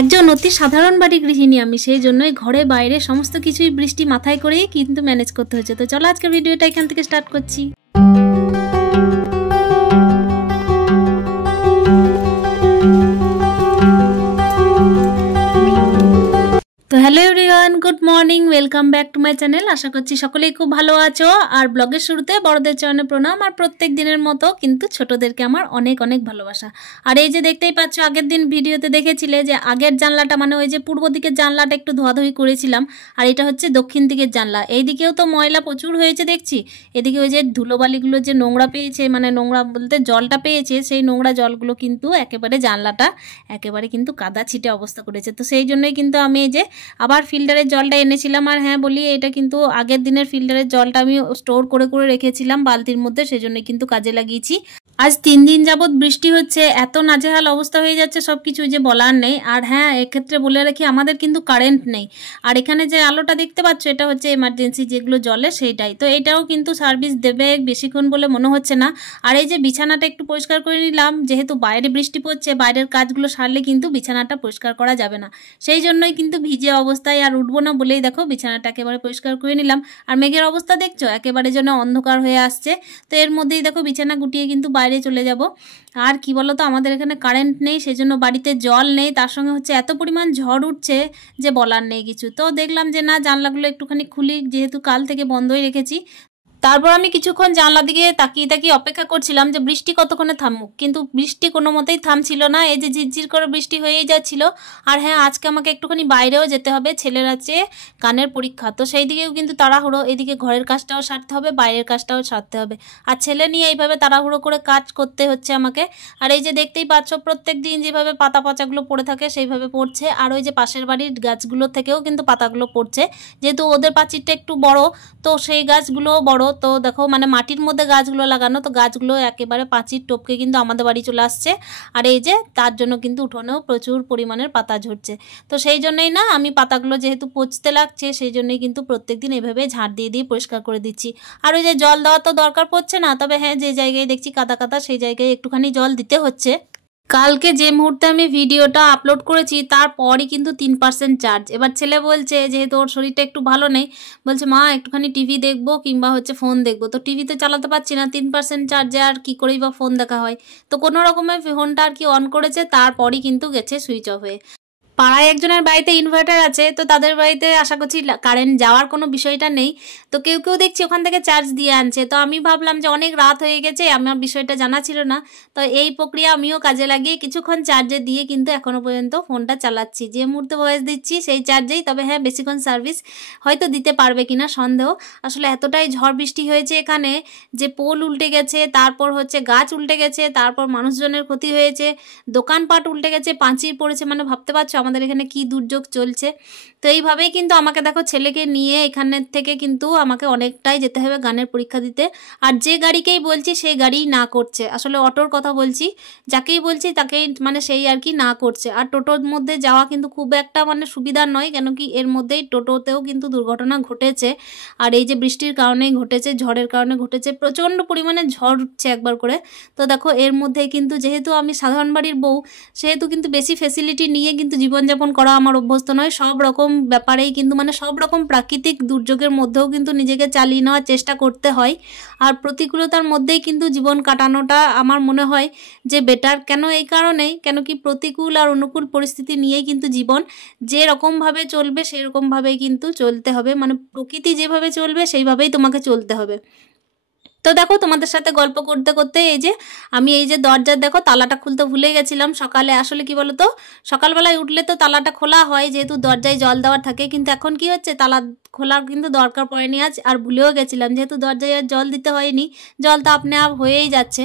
একজন অতি সাধারণ বাড়ির গৃহিণী আমি, সেই জন্যই ঘরে বাইরে সমস্ত কিছুই বৃষ্টি মাথায় করেই কিন্তু ম্যানেজ করতে হচ্ছে। তো চলো আজকের ভিডিওটা এখান থেকে স্টার্ট করছি। তো hello everyone, good morning, welcome back to my channel. আশা করছি সকলেই খুব ভালো আছো। আর ব্লগের শুরুতে বড়দের চরণে প্রণাম, আর প্রত্যেক দিনের মতো কিন্তু ছোটদেরকে আমার অনেক অনেক ভালোবাসা। আর এই যে দেখতেই পাচ্ছ, আগের দিন ভিডিওতে দেখেছিলে যে আগের জানলাটা মানে ওই যে পূর্ব দিকের জানলাটা একটু ধোয়াধুয়ি করেছিলাম, আর এটা হচ্ছে দক্ষিণ দিকের জানলা। এই দিকেও তো ময়লা প্রচুর হয়েছে দেখছি। এদিকে ওই যে ধুলোবালিগুলো যে নোংরা পেয়েছে, মানে নোংরা বলতে জলটা পেয়েছে, সেই নোংরা জলগুলো কিন্তু একেবারে জানলাটা একেবারে কিন্তু কাদা ছিটে অবস্থা করেছে। তো সেই জন্যই কিন্তু আমি এই যে আবার ফিল্টারের জলটা এনেছিলাম। আর হ্যাঁ বলি, এটা কিন্তু আগের দিনের ফিল্টারের জলটা আমি স্টোর করে করে রেখেছিলাম বালতির মধ্যে, সেজন্যই কিন্তু কাজে লাগিয়েছি। আজ 3 দিন যাবৎ বৃষ্টি হচ্ছে, এত নাজেহাল অবস্থা হয়ে যাচ্ছে সব কিছু যে বলার নেই। আর হ্যাঁ, এক্ষেত্রে বলে রাখি, আমাদের কিন্তু কারেন্ট নেই। আর এখানে যে আলোটা দেখতে পাচ্ছ, এটা হচ্ছে এমার্জেন্সি যেগুলো জলে সেইটাই। তো এটাও কিন্তু সার্ভিস দেবে বেশিক্ষণ বলে মনে হচ্ছে না। আর এই যে বিছানাটা একটু পরিষ্কার করে নিলাম, যেহেতু বাইরে বৃষ্টি পড়ছে, বাইরের কাজগুলো সারলে কিন্তু বিছানাটা পরিষ্কার করা যাবে না, সেই জন্যই কিন্তু ভিজে অবস্থায় আর উঠবো না বলেই দেখো বিছানাটা একেবারে পরিষ্কার করে নিলাম। আর মেঘের অবস্থা দেখছো, একেবারে যেন অন্ধকার হয়ে আসছে। তো এর মধ্যেই দেখো বিছানা গুটিয়ে কিন্তু বাইরে চলে যাব। আর কি বলো তো, আমাদের এখানে কারেন্ট নেই, সেজন্য বাড়িতে জল নেই, তার সঙ্গে হচ্ছে এত পরিমাণ ঝড় উঠছে যে বলার নেই কিছু। তো দেখলাম যে না, জানলাগুলো একটুখানি খুলি, যেহেতু কাল থেকে বন্ধই রেখেছি। তারপর আমি কিছুক্ষণ জানলা দিকে তাকিয়ে তাকিয়ে অপেক্ষা করছিলাম যে বৃষ্টি কতক্ষণে থামুক, কিন্তু বৃষ্টি কোনো মতেই থামছিল না। এই যে ঝিরঝির করে বৃষ্টি হয়েই যাচ্ছিল। আর হ্যাঁ, আজকে আমাকে একটুখানি বাইরেও যেতে হবে, ছেলের আছে গানের পরীক্ষা, তো সেই দিকেও কিন্তু তাড়াহুড়ো। এদিকে ঘরের কাজটাও সারতে হবে, বাইরের কাজটাও সারতে হবে, আর ছেলে নিয়ে এইভাবে তাড়াহুড়ো করে কাজ করতে হচ্ছে আমাকে। আর এই যে দেখতেই পাচ্ছ, প্রত্যেক দিন যেভাবে পাতা পচাগুলো পড়ে থাকে সেইভাবে পড়ছে। আর ওই যে পাশের বাড়ির গাছগুলো থেকেও কিন্তু পাতাগুলো পড়ছে, যেহেতু ওদের পাঁচিরটা একটু বড়, তো সেই গাছগুলো বড়। তো দেখো, মানে মাটির মধ্যে গাছগুলো লাগানো, তো গাছগুলো একেবারে পাঁচির টপকে কিন্তু আমাদের বাড়ি চলে আসছে। আর এই যে তার জন্য কিন্তু উঠোনেও প্রচুর পরিমাণের পাতা ঝরছে। তো সেই জন্যই না, আমি পাতাগুলো যেহেতু পচতে লাগছে, সেই জন্যই কিন্তু প্রত্যেকদিন এইভাবে ঝাড় দিয়ে দিয়ে পরিষ্কার করে দিচ্ছি। আর ওই যে জল দেওয়া তো দরকার পড়ছে না, তবে হ্যাঁ, যে জায়গায় দেখছি কাদা কাদা সেই জায়গায় একটুখানি জল দিতে হচ্ছে। কালকে যে মুহূর্তে আমি ভিডিওটা আপলোড করেছি, তারপরই কিন্তু 3% চার্জ। এবার ছেলে বলছে, যেহেতু ওর শরীরটা একটু ভালো নেই, বলছে মা একটুখানি টিভি দেখবো কিংবা হচ্ছে ফোন দেখবো। তো টিভি তো চালাতে পারছি না, 3% চার্জে আর কি করেই বা ফোন দেখা হয়। তো কোনো রকমের ফোনটা আর কি অন করেছে, তারপরই কিন্তু গেছে সুইচ অফ হয়ে। পাড়ায় একজনের বাড়িতে ইনভার্টার আছে, তো তাদের বাড়িতে আশা করছি কারেন্ট যাওয়ার কোনো বিষয়টা নেই। তো কেউ কেউ দেখছি ওখান থেকে চার্জ দিয়ে আনছে। তো আমি ভাবলাম যে অনেক রাত হয়ে গেছে, আমার বিষয়টা জানা ছিল না। তো এই প্রক্রিয়া আমিও কাজে লাগিয়ে কিছুক্ষণ চার্জে দিয়ে কিন্তু এখনও পর্যন্ত ফোনটা চালাচ্ছি। যে মুহূর্তে ভয়েস দিচ্ছি সেই চার্জেই। তবে হ্যাঁ, বেশিক্ষণ সার্ভিস হয়তো দিতে পারবে কিনা সন্দেহ। আসলে এতটাই ঝড় বৃষ্টি হয়েছে এখানে যে পোল উল্টে গেছে, তারপর হচ্ছে গাছ উল্টে গেছে, তারপর মানুষজনের ক্ষতি হয়েছে, দোকানপাট উল্টে গেছে, পাঁচির পড়েছে, মানে ভাবতে পারছো আমাদের এখানে কি দুর্যোগ চলছে। তো এইভাবেই কিন্তু আমাকে দেখো, ছেলেকে নিয়ে এখানের থেকে কিন্তু আমাকে অনেকটাই যেতে হবে গানের পরীক্ষা দিতে। আর যে গাড়িকেই বলছি সেই গাড়িই না করছে, আসলে অটোর কথা বলছি, যাকেই বলছি তাকেই মানে সেই আর কি না করছে। আর টোটোর মধ্যে যাওয়া কিন্তু খুব একটা মানে সুবিধার নয়, কেন কি এর মধ্যেই টোটোতেও কিন্তু দুর্ঘটনা ঘটেছে। আর এই যে বৃষ্টির কারণেই ঘটেছে, ঝড়ের কারণে ঘটেছে, প্রচণ্ড পরিমাণে ঝড় উঠছে একবার করে। তো দেখো, এর মধ্যেই কিন্তু যেহেতু আমি সাধারণ বাড়ির বউ, সেহেতু কিন্তু বেশি ফেসিলিটি নিয়ে কিন্তু জীবনযাপন করা আমার অভ্যস্ত নয়। সব রকম ব্যাপারেই কিন্তু মানে সব রকম প্রাকৃতিক দুর্যোগের মধ্যেও কিন্তু নিজেকে চালিয়ে নেওয়ার চেষ্টা করতে হয়। আর প্রতিকূলতার মধ্যেই কিন্তু জীবন কাটানোটা আমার মনে হয় যে বেটার। কেন? এই কারণেই, কেন কি প্রতিকূল আর অনুকূল পরিস্থিতি নিয়েই কিন্তু জীবন যে রকমভাবে চলবে সেই রকমভাবেই কিন্তু চলতে হবে, মানে প্রকৃতি যেভাবে চলবে সেইভাবেই তোমাকে চলতে হবে। তো দেখো, তোমাদের সাথে গল্প করতে করতে এই যে আমি এই যে দরজার দেখো তালাটা খুলতে ভুলে গেছিলাম সকালে। আসলে কি বলতো, সকালবেলায় উঠলে তো তালাটা খোলা হয়, যেহেতু দরজায় জল দেওয়ার থাকে। কিন্তু এখন কি হচ্ছে, তালা খোলার কিন্তু দরকার পড়েনি আজ, আর ভুলেও গেছিলাম, যেহেতু দরজায় আর জল দিতে হয়নি, জল তো আপনি আপ হয়েই যাচ্ছে।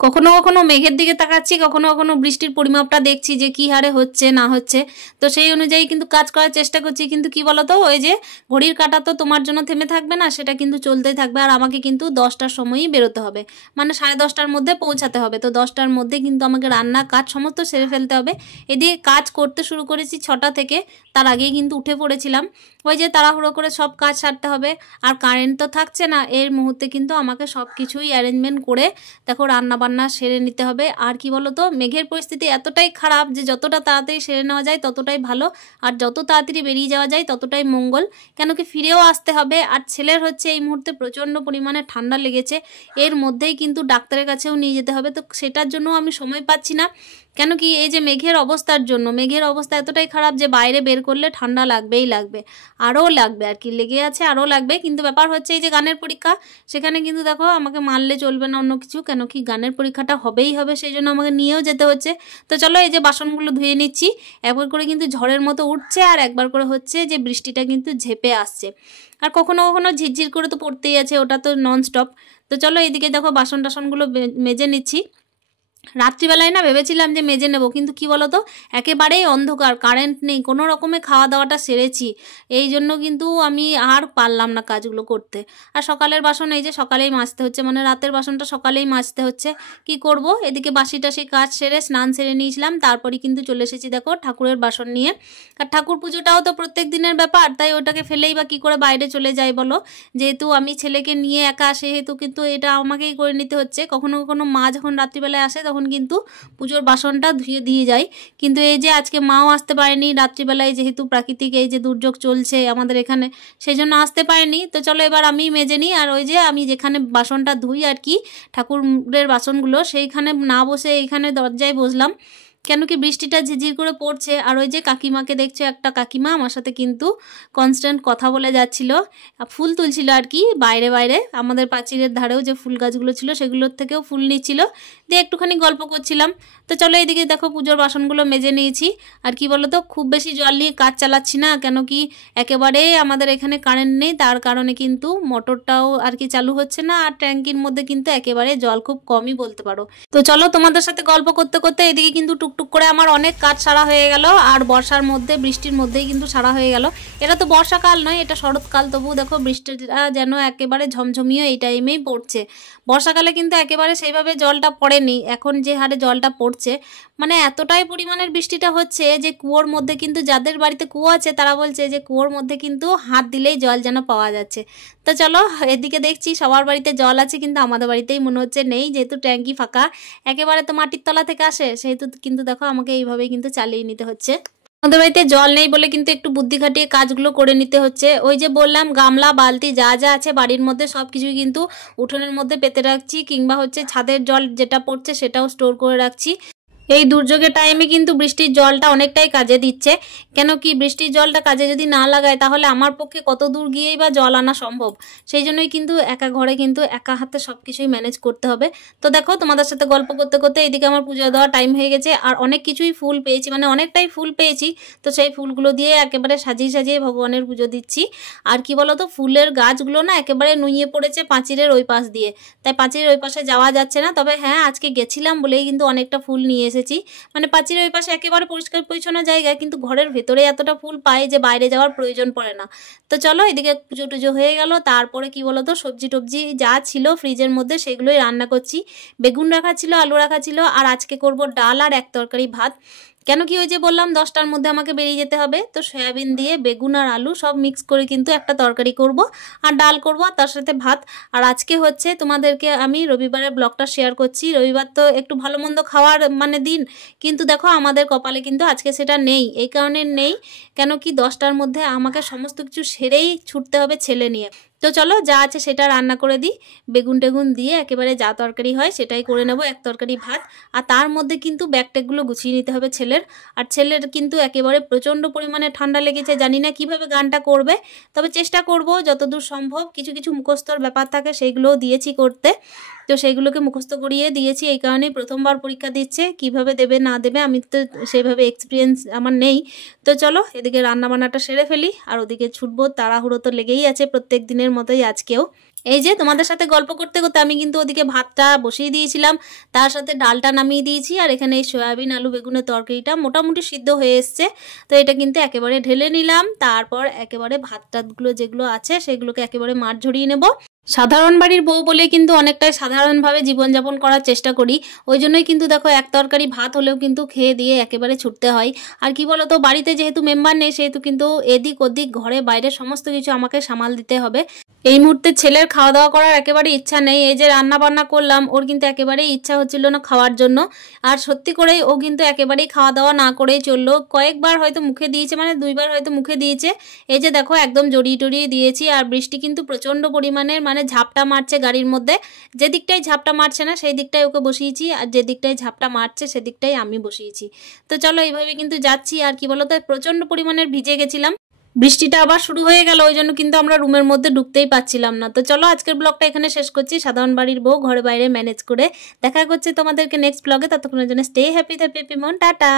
কখনো কখনো মেঘের দিকে তাকাচ্ছি, কখনো কখনো বৃষ্টির পরিমাপটা দেখছি যে কি হারে হচ্ছে না হচ্ছে। তো সেই অনুযায়ী কিন্তু কাজ করার চেষ্টা করছি। কিন্তু কি বলতো, ওই যে ঘড়ির কাঁটা তো তোমার জন্য থেমে থাকবে না, সেটা কিন্তু চলতেই থাকবে। আর আমাকে কিন্তু 10টার সময়ই বেরোতে হবে, মানে 10:30টার মধ্যে পৌঁছাতে হবে। তো 10টার মধ্যে কিন্তু আমাকে রান্না কাজ সমস্ত সেরে ফেলতে হবে। এদিকে কাজ করতে শুরু করেছি 6টা থেকে, তার আগেই কিন্তু উঠে পড়েছিলাম। ওই যে তাড়াহুড়ো করে সব কাজ সারতে হবে। আর কারেন্ট তো থাকছে না, এর মুহূর্তে কিন্তু আমাকে সব কিছুই অ্যারেঞ্জমেন্ট করে দেখো রান্না বান্না সেরে নিতে হবে। আর কি বলো তো, মেঘের পরিস্থিতি এতটাই খারাপ যে যতটা তাড়াতাড়ি সেরে নেওয়া যায় ততটাই ভালো, আর যত তাড়াতাড়ি বেরিয়ে যাওয়া যায় ততটাই মঙ্গল। কেন কি ফিরেও আসতে হবে, আর ছেলের হচ্ছে এই মুহূর্তে প্রচণ্ড পরিমাণে ঠান্ডা লেগেছে, এর মধ্যেই কিন্তু ডাক্তারের কাছেও নিয়ে যেতে হবে। তো সেটার জন্য আমি সময় পাচ্ছি না, কেন কি এই যে মেঘের অবস্থার জন্য, মেঘের অবস্থা এতটাই খারাপ যে বাইরে বের করলে ঠান্ডা লাগবেই লাগবে, আরও লাগবে আর কি, লেগে আছে আরও লাগবে। কিন্তু ব্যাপার হচ্ছে এই যে গানের পরীক্ষা, সেখানে কিন্তু দেখো আমাকে মানলে চলবে না অন্য কিছু, কেন কি গানের পরীক্ষাটা হবেই হবে, সেই জন্য আমাকে নিয়েও যেতে হচ্ছে। তো চলো এই যে বাসনগুলো ধুয়ে নিচ্ছি, একবার করে কিন্তু ঝড়ের মতো উঠছে আর একবার করে হচ্ছে যে বৃষ্টিটা কিন্তু ঝেপে আসছে, আর কখনো কখনো ঝিরঝির করে তো পড়তেই আছে, ওটা তো ননস্টপ। তো চলো এইদিকে দেখো বাসন টাসনগুলো মেজে নিচ্ছি। রাত্রিবেলায় না ভেবেছিলাম যে মেজে নেব, কিন্তু কি বলো তো, একেবারেই অন্ধকার, কারেন্ট নেই, কোনো রকমে খাওয়া দাওয়াটা সেরেছি, এই জন্য কিন্তু আমি আর পারলাম না কাজগুলো করতে। আর সকালের বাসন এই যে সকালেই মাজতে হচ্ছে, মানে রাতের বাসনটা সকালেই মাজতে হচ্ছে। কি করব, এদিকে বাসি টাসি কাজ সেরে স্নান সেরে নিয়েছিলাম, তারপরে কিন্তু চলে এসেছি দেখো ঠাকুরের বাসন নিয়ে। আর ঠাকুর পুজোটাও তো প্রত্যেক দিনের ব্যাপার, তাই ওটাকে ফেলেই বা কী করে বাইরে চলে যাই বলো, যেহেতু আমি ছেলেকে নিয়ে একা, সেহেতু কিন্তু এটা আমাকেই করে নিতে হচ্ছে। কখনো কখনো মা যখন রাত্রিবেলায় আসে তখন কিন্তু পুজোর বাসনটা ধুয়ে দিয়ে যায়, কিন্তু এই যে আজকে মাও আসতে পারেনি রাত্রিবেলায়, যেহেতু প্রাকৃতিক এই যে দুর্যোগ চলছে আমাদের এখানে, সেই জন্য আসতে পারেনি। তো চলো এবার আমি মেজে নিই। আর ওই যে আমি যেখানে বাসনটা ধুই আর কি, ঠাকুরের বাসনগুলো, সেইখানে না বসে এইখানে দরজায় বসলাম, কেন কি বৃষ্টিটা ঝিঝির করে পড়ছে। আর ওই যে কাকিমাকে দেখছো, একটা কাকিমা আমার সাথে কিন্তু কনস্ট্যান্ট কথা বলে যাচ্ছিল, ফুল তুলছিল আর কি, বাইরে বাইরে আমাদের পাঁচিলের ধারেও যে ফুল গাছগুলো ছিল সেগুলোর থেকেও ফুল নিচ্ছিল, দিয়ে একটুখানি গল্প করছিলাম। তো চলো এইদিকে দেখো পুজোর বাসনগুলো মেজে নিয়েছি। আর কি বলো তো, খুব বেশি জল নিয়ে কাজ চালাচ্ছি না, কেন কি একেবারে আমাদের এখানে কারেন্ট নেই, তার কারণে কিন্তু মোটরটাও আর কি চালু হচ্ছে না, আর ট্যাঙ্কির মধ্যে কিন্তু একেবারে জল খুব কমই বলতে পারো। তো চলো তোমাদের সাথে গল্প করতে করতে এদিকে কিন্তু টুকটুক করে আমার অনেক কাজ সারা হয়ে গেল, আর বর্ষার মধ্যে বৃষ্টির মধ্যেই কিন্তু সারা হয়ে গেল। এটা তো বর্ষাকাল নয়, এটা শরৎকাল, তবু দেখো বৃষ্টিটা যেন একেবারে ঝমঝমিয়ে এই টাইমেই পড়ছে। বর্ষাকালে কিন্তু একেবারে সেইভাবে জলটা পড়েনি, এখন যে হারে জলটা পড়ছে, মানে এতটাই পরিমাণের বৃষ্টিটা হচ্ছে যে কুয়োর মধ্যে কিন্তু, যাদের বাড়িতে কুয়ো আছে তারা বলছে যে কুয়োর মধ্যে কিন্তু হাত দিলেই জল যেন পাওয়া যাচ্ছে। তো চলো এদিকে দেখছি সবার বাড়িতে জল আছে, কিন্তু আমাদের বাড়িতেই মনে হচ্ছে নেই, যেহেতু ট্যাঙ্কি ফাঁকা, একেবারে তো মাটির তলা থেকে আসে, সেহেতু কিন্তু দেখো আমাকে এইভাবেই কিন্তু চালিয়ে নিতে হচ্ছে। আমাদের বাড়িতে জল নেই বলে কিন্তু একটু বুদ্ধি খাটিয়ে কাজগুলো করে নিতে হচ্ছে। ওই যে বললাম, গামলা বালতি যা যা আছে বাড়ির মধ্যে সব কিছুই কিন্তু উঠোনের মধ্যে পেতে রাখছি, কিংবা হচ্ছে ছাদের জল যেটা পড়ছে সেটাও স্টোর করে রাখছি। এই দুর্যোগের টাইমে কিন্তু বৃষ্টির জলটা অনেকটাই কাজে দিচ্ছে, কেন কি বৃষ্টির জলটা কাজে যদি না লাগায় তাহলে আমার পক্ষে কত দূর গিয়েই বা জল আনা সম্ভব, সেই জন্যই কিন্তু একা ঘরে কিন্তু একা হাতে সব কিছুই ম্যানেজ করতে হবে। তো দেখো তোমাদের সাথে গল্প করতে করতে এইদিকে আমার পুজো দেওয়ার টাইম হয়ে গেছে, আর অনেক কিছুই ফুল পেয়েছি, মানে অনেকটাই ফুল পেয়েছি। তো সেই ফুলগুলো দিয়ে একেবারে সাজিয়ে সাজিয়ে ভগবানের পুজো দিচ্ছি। আর কি বলো তো, ফুলের গাছগুলো না একেবারে নুইয়ে পড়েছে পাঁচিলের ওই পাশ দিয়ে, তাই পাঁচিলের ওই পাশে যাওয়া যাচ্ছে না। তবে হ্যাঁ, আজকে গেছিলাম বলেই কিন্তু অনেকটা ফুল নিয়ে এসেছি, মানে পাঁচিলের ওই পাশে একেবারে পরিষ্কার পরিচ্ছন্ন জায়গা, কিন্তু ঘরের ভেতরে এতটা ফুল পাই যে বাইরে যাওয়ার প্রয়োজন পড়ে না। তো চলো এদিকে পুজো টুজো হয়ে গেল, তারপরে কি বলো তো, সবজি টবজি যা ছিল ফ্রিজের মধ্যে সেগুলোই রান্না করছি। বেগুন রাখা ছিল, আলু রাখা ছিল, আর আজকে করব ডাল আর এক তরকারি ভাত। কেন কি ওই যে বললাম 10টার মধ্যে আমাকে বেরিয়ে যেতে হবে, তো সয়াবিন দিয়ে বেগুন আর আলু সব মিক্স করে কিন্তু একটা তরকারি করব, আর ডাল করব, আর তার সাথে ভাত। আর আজকে হচ্ছে তোমাদেরকে আমি রবিবারের ব্লগটা শেয়ার করছি। রবিবার তো একটু ভালো মন্দ খাওয়ার মানে দিন, কিন্তু দেখো আমাদের কপালে কিন্তু আজকে সেটা নেই। এই কারণে নেই, কেন কি 10টার মধ্যে আমাকে সমস্ত কিছু সেরেই ছুটতে হবে ছেলে নিয়ে। তো চলো যা আছে সেটা রান্না করে দিই, বেগুন টেগুন দিয়ে একেবারে যা তরকারি হয় সেটাই করে নেব, এক তরকারি ভাত। আর তার মধ্যে কিন্তু ব্যাগ ট্যাগগুলো গুছিয়ে নিতে হবে ছেলের। আর ছেলের কিন্তু একেবারে প্রচণ্ড পরিমাণে ঠান্ডা লেগেছে, জানি না কিভাবে গানটা করবে, তবে চেষ্টা করব যতদূর সম্ভব। কিছু কিছু মুখস্থর ব্যাপার থাকে, সেইগুলোও দিয়েছি করতে, তো সেইগুলোকে মুখস্থ করিয়ে দিয়েছি। এই কারণেই প্রথমবার পরীক্ষা দিচ্ছে, কিভাবে দেবে না দেবে আমি তো সেইভাবে এক্সপিরিয়েন্স আমার নেই। তো চলো এদিকে রান্নাবান্নাটা সেরে ফেলি, আর ওদিকে ছুটবো, তাড়াহুড়ো তো লেগেই আছে প্রত্যেক দিনের মতোই আজকেও। এই যে তোমাদের সাথে গল্প করতে করতে আমি কিন্তু ওদিকে ভাতটা বসিয়ে দিয়েছিলাম, তার সাথে ডালটা নামিয়ে দিয়েছি, আর এখানে এই সয়াবিন আলু বেগুনের তরকারিটা মোটামুটি সিদ্ধ হয়ে এসছে। তো এটা কিন্তু একেবারে ঢেলে নিলাম, তারপর একেবারে ভাত টাতগুলো যেগুলো আছে সেগুলোকে একেবারে মাঠ ঝরিয়ে নেব। সাধারণ বাড়ির বউ বলে কিন্তু অনেকটাই সাধারণভাবে জীবনযাপন করার চেষ্টা করি। ওই জন্যই কিন্তু দেখো এক তরকারি ভাত হলেও কিন্তু খেয়ে দিয়ে একেবারে ছুটতে হয়। আর কি বলো তো, বাড়িতে যেহেতু মেম্বার নেই সেহেতু কিন্তু এদিক ওদিক ঘরে বাইরে সমস্ত কিছু আমাকে সামাল দিতে হবে। এই মুহূর্তে ছেলের খাওয়া দাওয়া করার একেবারে ইচ্ছা নেই। এই যে রান্না বান্না করলাম, ওর কিন্তু একেবারেই ইচ্ছা হচ্ছিল না খাওয়ার জন্য। আর সত্যি করেই ও কিন্তু একেবারেই খাওয়া দাওয়া না করেই চললো। কয়েকবার হয়তো মুখে দিয়েছে, মানে 2বার হয়তো মুখে দিয়েছে। এই যে দেখো একদম জড়িয়ে টড়িয়ে দিয়েছি। আর বৃষ্টি কিন্তু প্রচণ্ড পরিমাণের মানে ঝাপটা মারছে গাড়ির মধ্যে। যে দিকটাই ঝাপটা মারছে না সেই দিকটাই ওকে বসিয়েছি, আর যে দিকটাই ঝাপটা মারছে সেদিকটাই আমি বসিয়েছি। তো চলো এইভাবে কিন্তু যাচ্ছি। আর কি বলতো, প্রচণ্ড পরিমাণের ভিজে গেছিলাম। বৃষ্টিটা আবার শুরু হয়ে গেল, ওই জন্য কিন্তু আমরা রুমের মধ্যে ঢুকতেই পাচ্ছিলাম না। তো চলো আজকের ব্লগটা এখানে শেষ করছি। সাধারণ বাড়ির বউ ঘরে বাইরে ম্যানেজ করে দেখা করছে তোমাদেরকে নেক্সট ব্লগে। ততক্ষণের জন্য স্টে হ্যাপি মন, টাটা।